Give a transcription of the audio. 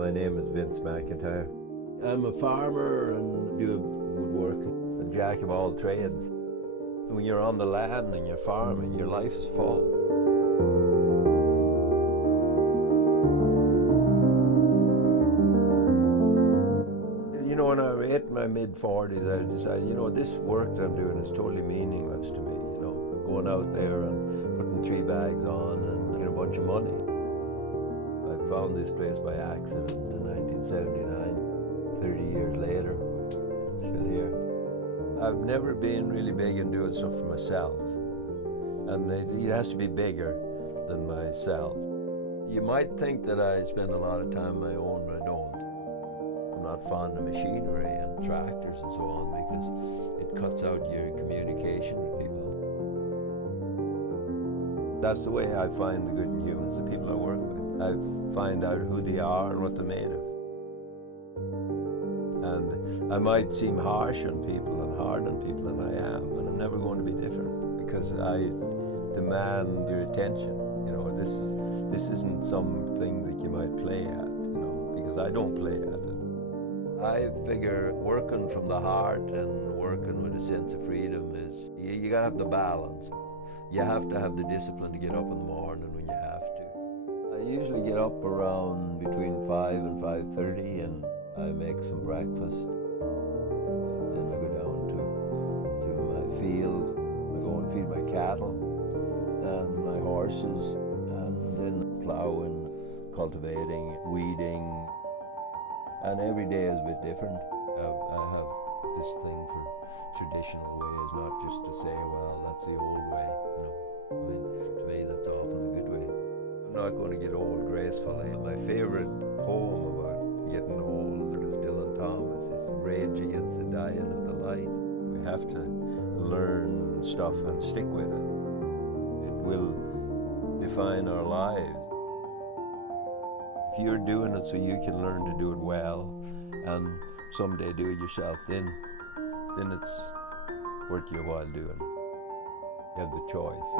My name is Vince McIntyre. I'm a farmer and do woodworking, a jack of all trades. When you're on the land and you're farming, your life is full. You know, when I hit my mid-40s, I decided, this work that I'm doing is totally meaningless to me. Going out there and putting 3 bags on and getting a bunch of money. I found this place by accident in 1979. 30 years later, still here. I've never been really big in doing stuff for myself. And it has to be bigger than myself. You might think that I spend a lot of time on my own, but I don't. I'm not fond of machinery and tractors and so on because it cuts out your communication with people. That's the way I find the good in humans, the people I work with. I find out who they are and what they're made of. And I might seem harsh on people and hard on people, and I am, but I'm never going to be different because I demand your attention. This isn't something that you might play at, because I don't play at it. I figure working from the heart and working with a sense of freedom is, you gotta have the balance. You have to have the discipline to get up in the morning when you have to. I usually get up around between 5 and 5:30 and I make some breakfast. Then I go down to my field. I go and feed my cattle and my horses, and then plowing, cultivating, weeding. And every day is a bit different. I have this thing for traditional ways, not just to say, well, that's the old way. To me, that's often the good way. I'm not going to get old gracefully. My favorite poem about getting old is Dylan Thomas. It's Rage Against the Dying of the Light. We have to learn stuff and stick with it. It will define our lives. If you're doing it so you can learn to do it well and someday do it yourself, then it's worth your while doing it. You have the choice.